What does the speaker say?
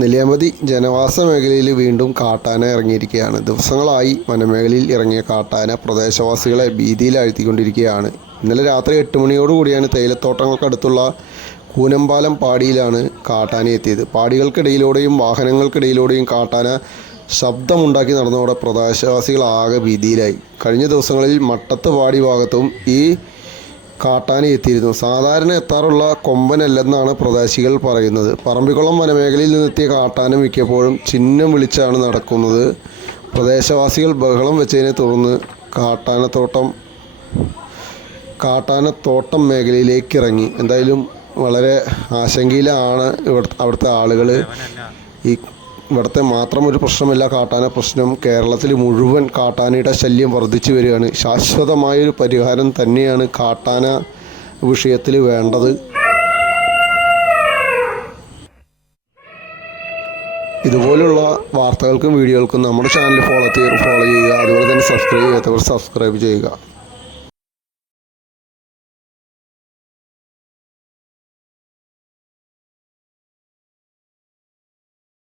നെല്ലിയാമ്പതി ജനവാസ മേഖലയിൽ വീണ്ടും കാട്ടാന ഇറങ്ങിയിരിക്കുകയാണ്. ദിവസങ്ങളായി വനമേഖലയിൽ ഇറങ്ങിയ കാട്ടാന പ്രദേശവാസികളെ ഭീതിയിലാഴ്ത്തിക്കൊണ്ടിരിക്കുകയാണ്. ഇന്നലെ രാത്രി 8 മണിയോടുകൂടിയാണ് തേയിലത്തോട്ടങ്ങൾക്കടുത്തുള്ള കൂനമ്പാലം പാടിയിലാണ് കാട്ടാന എത്തിയത്. പാടികൾക്കിടയിലൂടെയും വാഹനങ്ങൾക്കിടയിലൂടെയും കാട്ടാന ശബ്ദമുണ്ടാക്കി നടന്നതോടെ പ്രദേശവാസികളാകെ ഭീതിയിലായി. കഴിഞ്ഞ ദിവസങ്ങളിൽ മട്ടത്ത് പാടി ഭാഗത്തും ഈ കാട്ടാന എത്തിയിരുന്നു. സാധാരണ എത്താറുള്ള കൊമ്പനല്ലെന്നാണ് പ്രദേശികൾ പറയുന്നത്. പറമ്പിക്കുളം വനമേഖലയിൽ നിന്നെത്തിയ കാട്ടാന മിക്കപ്പോഴും ചിഹ്നം വിളിച്ചാണ് നടക്കുന്നത്. പ്രദേശവാസികൾ ബഹളം വെച്ചതിനെ തുടർന്ന് കാട്ടാനത്തോട്ടം മേഖലയിലേക്ക് ഇറങ്ങി. എന്തായാലും വളരെ ആശങ്കയിലാണ് അവിടുത്തെ ആളുകൾ. ഇവിടുത്തെ മാത്രം ഒരു പ്രശ്നമല്ല കാട്ടാന പ്രശ്നം, കേരളത്തിൽ മുഴുവൻ കാട്ടാനയുടെ ശല്യം വർദ്ധിച്ചു വരികയാണ്. ശാശ്വതമായൊരു പരിഹാരം തന്നെയാണ് കാട്ടാന വിഷയത്തിൽ വേണ്ടത്. ഇതുപോലുള്ള വാർത്തകൾക്കും വീഡിയോകൾക്കും നമ്മുടെ ചാനൽ ഫോളോ ചെയ്യുക. അതുപോലെ തന്നെ സബ്സ്ക്രൈബ് ചെയ്യാത്തവർ സബ്സ്ക്രൈബ് ചെയ്യുക.